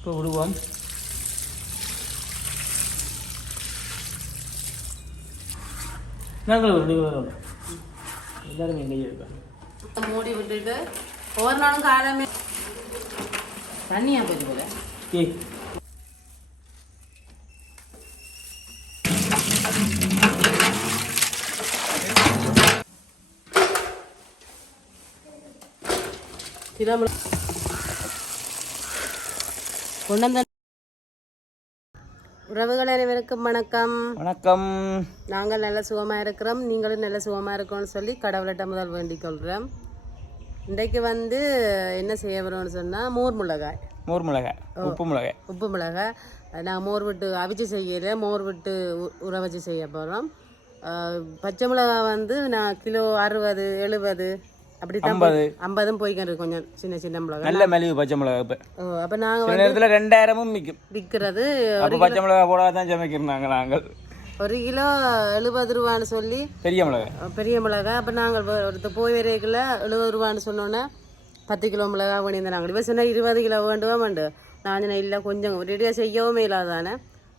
இப்போ விடுவோம். நாங்கள் ஒரு வரோம் எல்லாரும் எங்கேயே இருப்பேன் மூடி விட்டுட்டு ஒவ்வொரு நாளும் காலமே. தண்ணியா போச்சு போல ஏய். திராமல கொண்டாந்த உறவுகள் அனைவருக்கும் வணக்கம். வணக்கம். நாங்கள் நல்ல சுகமா இருக்கிறோம். நீங்களும் நல்ல சுகமா இருக்கோம்னு சொல்லி கடவுள்கிட்ட முதல் வேண்டிக் கொள்கிறோம் இன்றைக்கு வந்து என்ன செய்ய வரோம்னு சொன்னா மோர் மிளகாய். மோர் மிளகாய் உப்பு மிளகாய். உப்பு மிளகாய். நான் மோர் விட்டு அவிச்சு செய்யல மோர் விட்டு உ- உற வச்சு செய்ய போகிறோம் பச்சை மிளகாய் வந்து நான் கிலோ அறுபது எழுபது அப்படி தான் ஐம்பது ஐம்பதும் போய்க்கிட்டு கொஞ்சம் சின்ன சின்ன மிளகாய். நல்ல மலிவு பச்சை மிளகாய் இப்போ. அப்போ நாங்கள் நேரத்தில் ரெண்டாயிரமும் விற்கும் விற்கிறது அப்போ பச்சை மிளகாய் போடாத தான் சமைக்கிறோம் நாங்கள். ஒரு கிலோ எழுபது ரூபான்னு சொல்லி பெரிய மிளகாய். அஹ், பெரிய மிளகாய். அப்போ நாங்கள் ஒருத்த போய் வரைக்குள்ள எழுபது ரூபான்னு சொன்னோன்னே பத்து கிலோ மிளகாய் பண்ணியிருந்தேன் நாங்கள் இப்போ சொன்னால் இருபது கிலோ வேண்டுவா வேண்டு. நான் இல்லை கொஞ்சம் ரெடியாக செய்யவும் இல்லாதானே.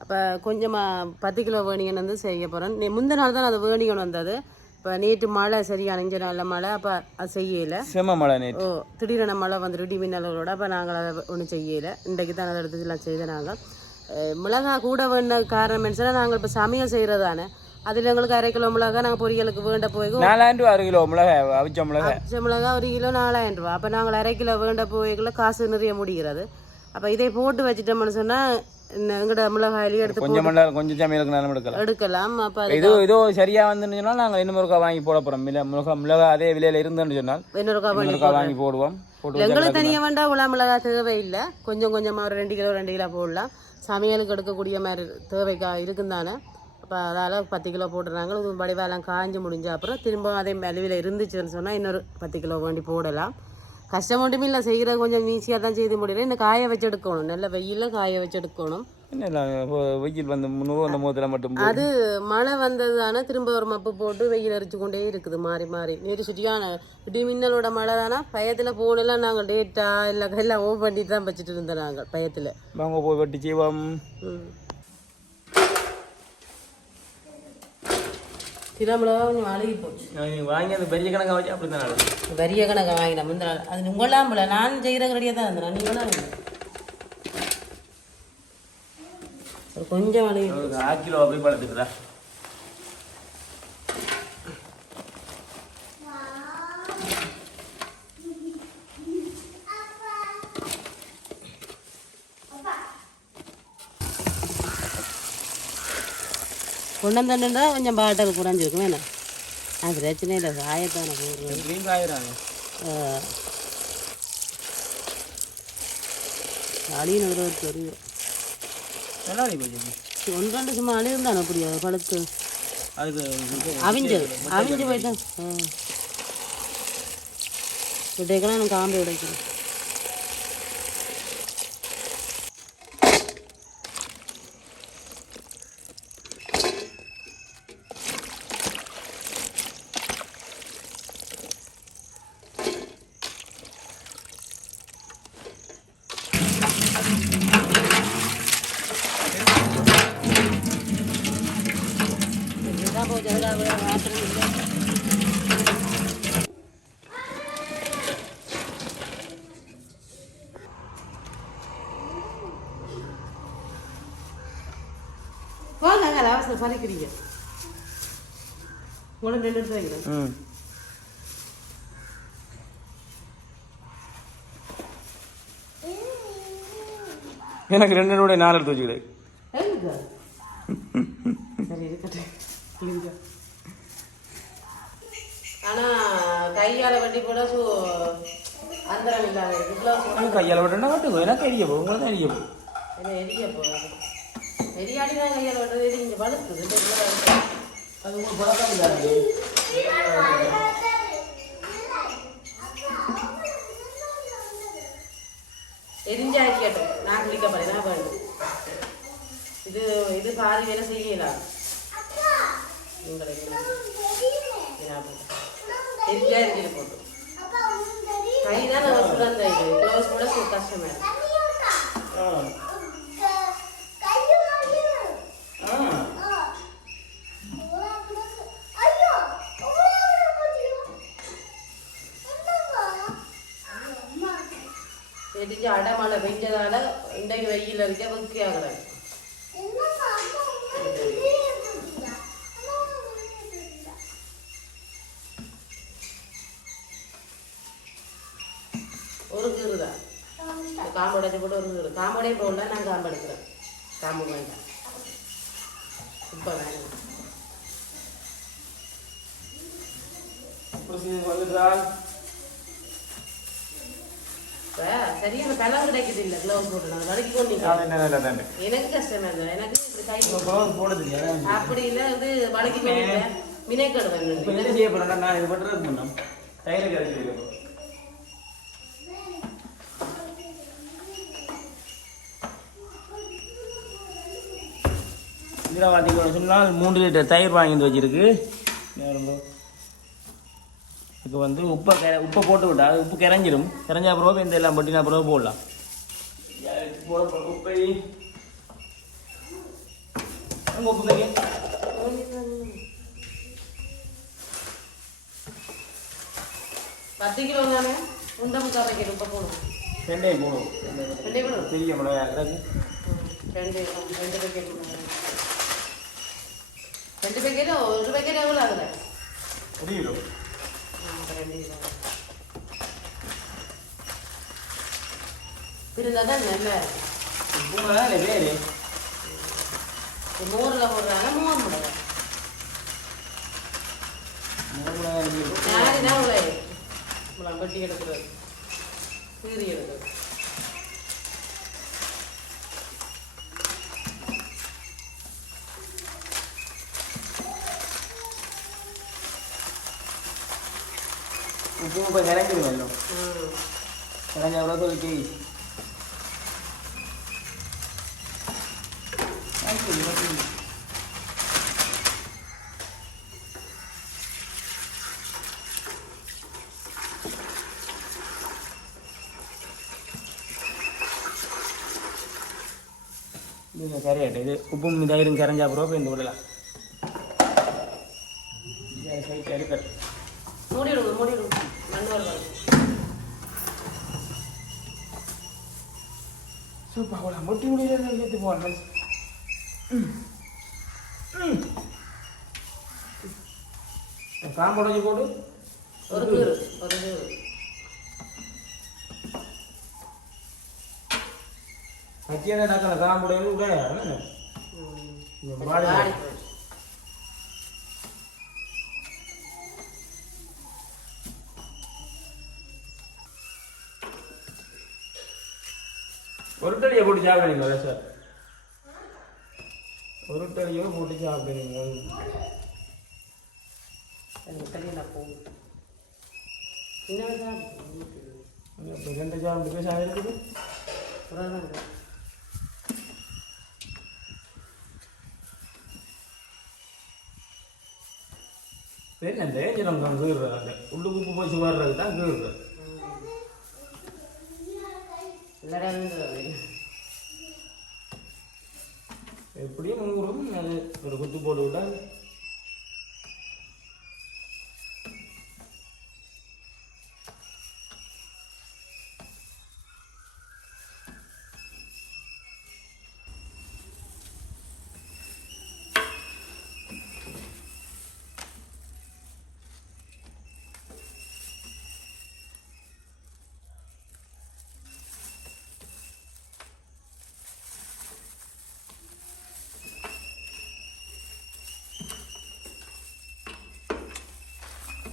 அப்போ கொஞ்சமாக பத்து கிலோ வேணிங்கன்னு வந்து செய்ய போகிறேன் முந்தின நாள் தான் அது வேணிங்கன்னு வந்தது. இப்போ நேற்று மழை சரியான இஞ்ச நல்ல மழை அப்போ அது செய்யலை. செம்ம மழை நேற்று ஓ திடீரென மழை வந்து இடி மின்னலோட அப்போ நாங்கள் அதை ஒன்றும் செய்யலை. இன்றைக்கு தான் அதை எடுத்து எல்லாம் செய்த நாங்கள் மிளகாய் கூட வேண்ட காரணம் என்ன சொன்னால் நாங்கள் இப்போ சமையல் செய்கிறதானே அதில் எங்களுக்கு அரை கிலோ மிளகாய் நாங்கள் பொரியலுக்கு வேண்ட போய் நாலாயிரம் ரூபா அரை கிலோ மிளகாய் அவிச்ச மிளகாய் பச்சை மிளகாய் ஒரு கிலோ நாலாயிரம் ரூபா அப்போ நாங்கள் அரை கிலோ வேண்ட போய்க்குள்ள காசு நிறைய முடிகிறது. அப்போ இதை போட்டு வச்சிட்டோம்னு சொன்னால் எங்கட மிளகாயிலையும் எடுத்து கொஞ்சம் மணி நேரம் கொஞ்சம் சமையலுக்கு நேரம் எடுக்கலாம். எடுக்கலாம் அப்போ இது இதோ சரியா வந்துன்னு சொன்னால் நாங்கள் இன்னும் ஒருக்கா வாங்கி போட போகிறோம் மிளகா மிளகா மிளகா அதே விலையில இருந்துன்னு சொன்னால் இன்னொரு இன்னும் பண்ணி ஒருக்கா வாங்கி போடுவோம். எங்களுக்கு தனியாக வேண்டாம் உலா மிளகாய் தேவையில்லை. கொஞ்சம் கொஞ்சமாக ஒரு ரெண்டு கிலோ ரெண்டு கிலோ போடலாம். சமையலுக்கு எடுக்கக்கூடிய மாதிரி தேவைக்கா இருக்கும் தானே? அப்போ அதால் பத்து கிலோ போட்டுறாங்க. வடிவாலாம் காஞ்சி முடிஞ்ச அப்புறம் திரும்ப அதே மலிவில் இருந்துச்சுன்னு சொன்னால் இன்னொரு பத்து கிலோ வேண்டி போடலாம். கஷ்டம் மட்டும் இல்லை செய்கிறது கொஞ்சம் ஈஸியாக தான் செய்து முடியல இந்த காய வச்சு எடுக்கணும் நல்ல வெயிலில் காய வச்சு எடுக்கணும் வெயில் வந்து அந்த மூத்தில் மட்டும். அது மழை வந்தது தானே திரும்ப ஒரு மப்பு போட்டு வெயில் அரிச்சு கொண்டே இருக்குது மாறி மாறி நேற்று சுற்றியான இடி மின்னலோட மழை தானே பயத்தில் போனெல்லாம் நாங்கள் டேட்டா இல்லை எல்லாம் ஓ பண்ணி தான் வச்சுட்டு இருந்தோம் நாங்கள் பயத்தில் வாங்க போய் வெட்டி செய்வோம் திருமலா கொஞ்சம் அழுகி போச்சு. வாங்கி அந்த பெரிய கணக்காக வச்சு அப்படி தான் பெரிய கணக்கை வாங்கினேன் முந்தின நாள் அது உங்களாம் போல. நான் செய்கிற கடையாக தான் இருந்தேன். நீங்களாம் ஒரு கொஞ்சம் அழுகி ஆறு கிலோ அப்படி படுத்துக்கிறா கொண்டு வந்துட்டா கொஞ்சம் பாட்டல் குறைஞ்சிருக்கும் வேணாம் அது பிரச்சனை இல்லை காயத்தானே காயிறாங்க அழியும் ஒரு தெரியும் போச்சு ஒன்றாண்டு சும்மா அழியிருந்தானே அப்படியா பழுத்து அவிஞ்சது அவிஞ்சு போயிட்டான் விடைக்கெல்லாம் எனக்கு காம்பு உடைக்கணும் இதுதான் போச்சு அதுக்காக மாத்திரம் இல்லை அவசரம் பறிக்கிறீங்க உங்களுக்கு ரெண்டு எடுத்து வைக்கிறேன். ம். எனக்கு ரெண்டு நூறு நாலு எடுத்து வச்சுக்கிடு எங்க சரி இருக்கட்டும். இருங்க ஆனா கையால வட்டி போட சு அந்தரம் இல்லாத கையால் விட்டுனா கட்டுங்க எனக்கு எரிய போகும் உங்களுக்கு தான் எரிய போகும் எரிய எரியாடி தான் கையால் வட்டது எரிஞ்சு வலுக்குது அது உங்களுக்கு பழக்கம் இல்லாது எரிஞ்சா இருக்கட்டும் நான் குளிக்க போறேன் நான் வேணும் இது இது பாதி வேலை செய்யலாம் உங்களுக்கு எரிஞ்சா கை தான் இது கூட இருக்கு ஆ ஆ செடிச்சு அடமழை பெஞ்சதால இன்றைக்கு வெயில் இருக்க வெக்கையாகிறாங்க ஒரு கீறு தான் காம்பு உடைச்சு போட்டு ஒரு கீறு காம்புடைய போடல நான் காம்பு எடுக்கிறேன். காம்பு வேண்டாம். இப்போ வேணும். சரியான பலம் கிடைக்குது இல்லை க்ளவுஸ் போட்டு. நான் கொண்டு எனக்கு கஷ்டமா இல்லை. எனக்கு அப்படி இல்லை வந்து வலிக்கு கொண்டு மினக்கடு இப்போ வேணும் என்ன செய்ய போறேன்னா நான் இது பண்ணுறது முன்னம் டைல கரைச்சி பார்த்தீங்கன்னு சொன்னால் மூன்று லிட்டர் தயிர் வாங்கிட்டு வச்சிருக்கு. இப்போ வந்து உப்பை கர உப்பை போட்டு விட்டா அது உப்பு கரைஞ்சிரும். கரைஞ்சா பிறகு இந்த எல்லாம் பட்டினா பிறகு போடலாம். உப்பை உப்பு கறி. பத்து கிலோ தானே? உண்டை முக்கால் வைக்கணும் இப்போ போகணும் வெண்டையை போடும் ரெண்டே போடும் பெரிய மிளகா கிடக்கு. ரெண்டு ரெண்டு பேக்கெட் ரெண்டு பேக்கெட் ஒரு பேக்கெட் எவ்வளோ ஆகுது? ஒரு கிலோ ரெண்டு கிலோ இருந்தால் தான் நல்லா இருக்கும் உப்பு மிளகா இல்லை பேர் இப்போ மோரில் போடுறாங்க மூணு மிளகா இருக்கு. யாருன்னா உள்ள மிளகா வெட்டி எடுக்கிறது கீறி எடுக்கிறது உப்பு இப்போ கரைஞ்சிடும் எல்லாம் ம் எவ்வளோ சொல்லி இது கரையாட்டு இது உப்பும் தயிரும் கரைஞ்சா அப்புறம் இந்த விடலாம் சைட் எடுக்கட்டும் மூடி விடுங்க மூடி விடுங்க மண் வருவாங்க சூப்பர் போல முட்டி முடியல எடுத்து போகலாம் காம்புடைஞ்சு போடு ஒரு கீறு ஒரு கீறு கத்தியான நக்கல காம்புடையும் உடையாது ம் இந்த போட்டு சாப்பிடுறீங்களா சார்? உருட்டடியோ போட்டு சாப்பிடுறீங்க போகும் ரெண்டு சாப்பிட்டு பேச இருக்குது புறாதான் சரி அந்த கீறுறாங்க உள்ளுக்கு போய் சுவாடுறது தான் கீறுறது எப்படியும் முன்கூறும் ஒரு குத்து போட்டு விட்டா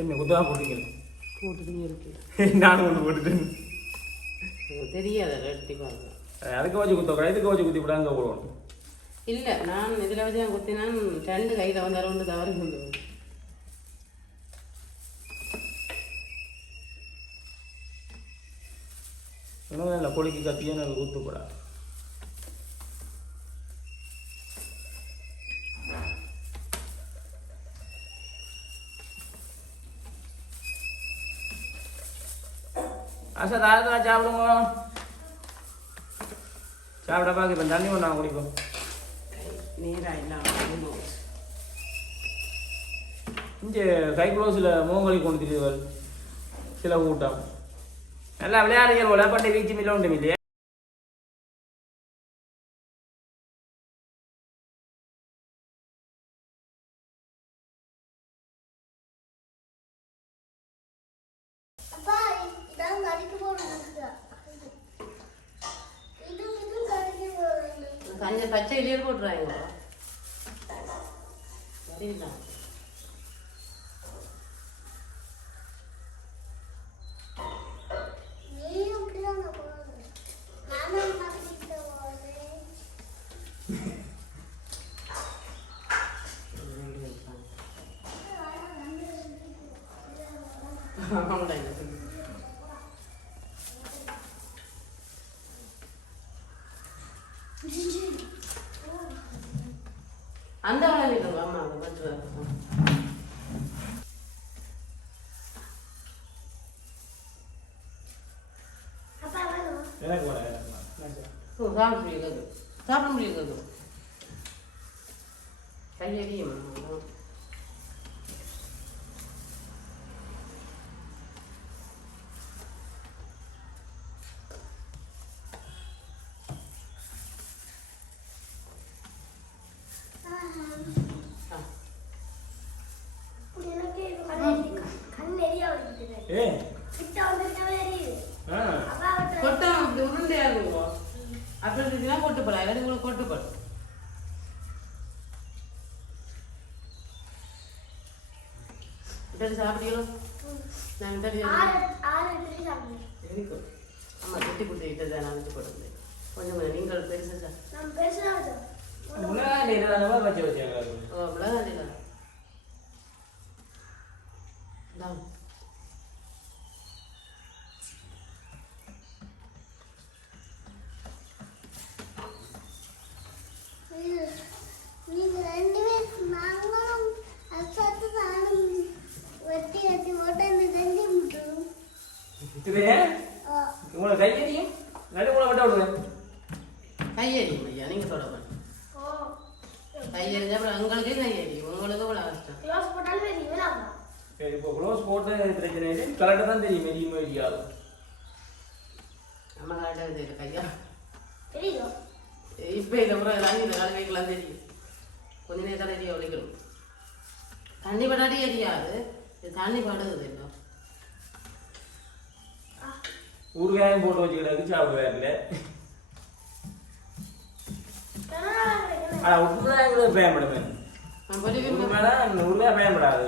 என்ன குத்தா போட்டுக்கணும் போட்டுட்டு இருக்கு. நானும் ஒன்று போட்டுட்டேன். தெரியாது ரெட்டி பாருங்க. அதுக்கு வச்சு குத்த கூடாது இதுக்கு வச்சு குத்தி விடாங்க போடுவோம். இல்லை நான் இதில் வச்சு நான் குத்தினான். ரெண்டு கையில் வந்தாலும் ஒன்று தவறி கொண்டு இன்னும் இல்லை கொடிக்கு கத்தியே எனக்கு குத்தக்கூடாது ஆசா தாரத்தில் சாப்பிடுங்க. சாப்பிட பார்க்க இப்போ தண்ணி ஒன்றா குடிப்போம். நீராக இல்லாமல் இங்கே கை க்ளோஸில் மூங்கலி கொண்டு திரிவல் சில கூட்டம் நல்லா விளையாடுங்க போல பட்டு வீச்சு மில்ல உண்டு இல்லையா அப்பா இதான் கடிக்கு போடுறது இது இது கடிக்கு போடுறது கொஞ்சம் பச்சை இலையில் போட்டுருவாங்க சரிங்களா நீயும் அப்படிதான் போடுறது நானும் கடிக்கிட்டு போடுறேன் அந்த வளர்ந்து ஆமா அந்த பத்து அப்பா வேணும் எனக்கு வர சாப்பிட முடியாது சாப்பிட முடியாது கையடியும் எனக்கு இது கண்ணெறி கண் நெறிய வலிக்குது ஏ கிட்ட வந்துட்டவே எரியுது ஆ அப்பா விட்டு கொட்டை அப்படி உருண்டையா இருக்கும் அப்படி இருந்துச்சுன்னா கொட்டுப்படும் இல்லாட்டி உங்களுக்கு கொட்டுப்படும் விட்டு சாப்பிட்டீங்களோ நான் விட்டு ஆறு ஆறு இட்லி சாப்பிடுவேன் இருக்கும் ஆமா கட்டி குட்டி விட்டு நான் விட்டு போடுறது கொஞ்சம் நீங்கள் பெருசா சார் நான் பேசுறது முன்னாடி இருபதாயிரம் வச்சு வச்சாங்க ஓ மிளகாய் தான் இது நீங்க ரெண்டு பேரும் நாங்களும் அசத்து நானும் வெட்டி வெட்டி போட்டு இந்த தண்டி முட்டும் இது உங்களை கையடியும் நடு உங்களை விட்ட விடுவேன் கையடியும் ஐயா நீங்கள் தொட பண்ணு ஓ கையடிஞ்சா அப்புறம் உங்களுக்கே கையடியும் உங்களுக்கு கூட கஷ்டம் க்ளோஸ் போட்டாலும் வெறி வேணாம் சரி இப்போ க்ளோஸ் போட்டு பிரச்சனை இல்லை கரெக்டாக தான் தெரியும் மெரியும் மெரியாது நம்ம கரெக்டாக தெரியல கையா தெரியுதோ இப்போ இதை அப்புறம் எல்லாரும் இந்த கால வைக்கலாம் தெரியும் கொஞ்ச நேரத்தில் எரிய ஒழிக்கணும் தண்ணி படாட்டி எரியாது. இது தண்ணி படுது இல்லை ஊறுகாயும் போட்டு வச்சுக்கிட்டு சாப்பிடுவார்ல ஆனால் உப்பு தான் எங்களுக்கு பயன்படுமே. நான் பொடி உப்பு மேலே உருளையாக பயன்படாது.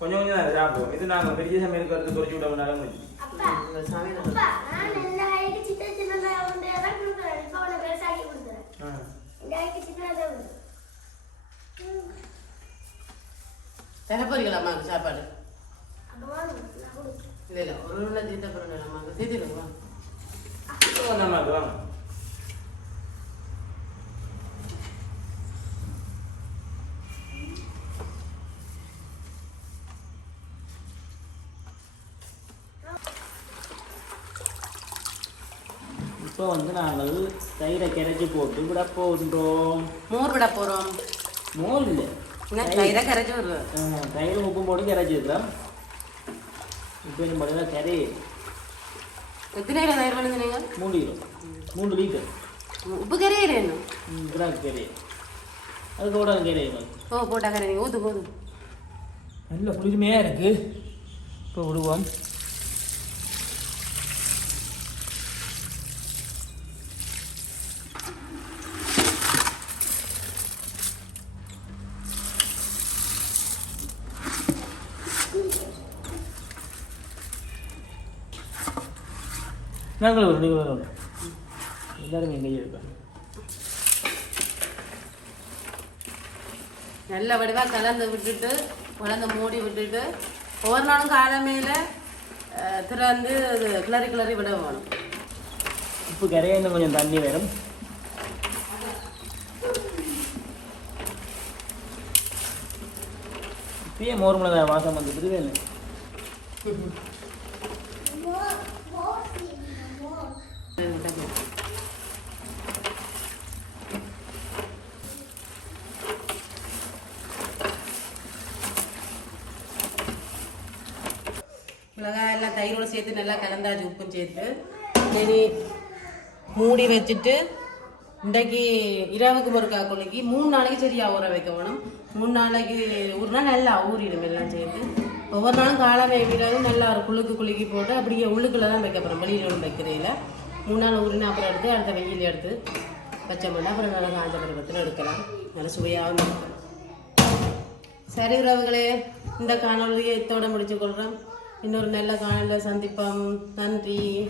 கொஞ்சம் கொஞ்சம் தான் சாப்பிடுவோம். இது நாங்கள் பெரிய சமையலுக்கு எடுத்து பொறிச்சு விட்டோம்னாலும் முடியும் அப்பா இந்த சமையல் அப்பா நான் எல்லா கைக்கு சின்ன சின்னதா உண்டு தான் கொடுக்குறேன் இப்போ உனக்கு பெருசாக்கி கொடுக்குறேன் ஆ இந்த கைக்கு சின்னதா உண்டு தரப்போறீங்களா அம்மாவுக்கு சாப்பாடு இல்லை இல்லை ஒரு உருளை தீட்ட போகிறேன் அம்மாவுக்கு தீட்டிடுவா நமக்கு வாங்க இப்போ வந்து நாங்கள் தயிரை கரைச்சி போட்டு விட போகின்றோம். மோர் விட போகிறோம் மோர் இல்லை. என்ன தயிரை உப்பும் போட்டு கரைச்சி இருக்கிறோம் இப்போ மட்டும் கரை எத்தனை கிலோ தயிர் பண்ணுங்க நீங்கள் மூணு கிலோ மூணு லிட்டர் உப்பு கரையில இன்னும் இப்பதான் கரை அதுக்கோட கரை ஓ போட்டா கரை நீங்கள் விடுவோம் நாங்கள் வரோம். எல்லாரும் எங்கே இருப்பேன் நல்ல வடிவாக கலந்து விட்டுட்டு குழந்த மூடி விட்டுட்டு ஒவ்வொரு நாளும் காலமையில் திறந்து அது கிளறி கிளறி விட வேணும். உப்பு கரையா இன்னும் கொஞ்சம் தண்ணி வரும் இப்பயே மோர் மிளகாய் வாசம் வந்துட்டு இல்லை மோர் மோர் மோர் தயிரோட சேர்த்து நல்லா கலந்தாச்சு உப்பும் சேர்த்து. சரி மூடி வச்சுட்டு இன்றைக்கு இரவுக்கு ஒருக்கா கொள்ளிக்கு மூணு நாளைக்கு சரியா ஊற வைக்க வேணும். மூணு நாளைக்கு ஊறினா நல்லா ஊறிடும் எல்லாம் சேர்த்து. ஒவ்வொரு நாளும் காலமே வீடாலும் நல்லா ஒரு குளுக்கு குலுக்கி போட்டு அப்படியே உள்ளுக்குள்ள தான் வைக்க போகிறோம் வெளியில் ஒன்றும் வைக்கிறதில்ல. மூணு நாள் ஊறினா அப்புறம் எடுத்து அடுத்த வெயில் எடுத்து வச்ச அப்புறம் நல்லா காஞ்ச பருவத்தில் எடுக்கலாம். நல்லா சுவையாகவும் இருக்கும். சரி உறவுகளே இந்த காணொலியை இத்தோட முடிச்சு கொள்கிறோம் இன்னொரு நல்ல காலையில் சந்திப்போம். நன்றி.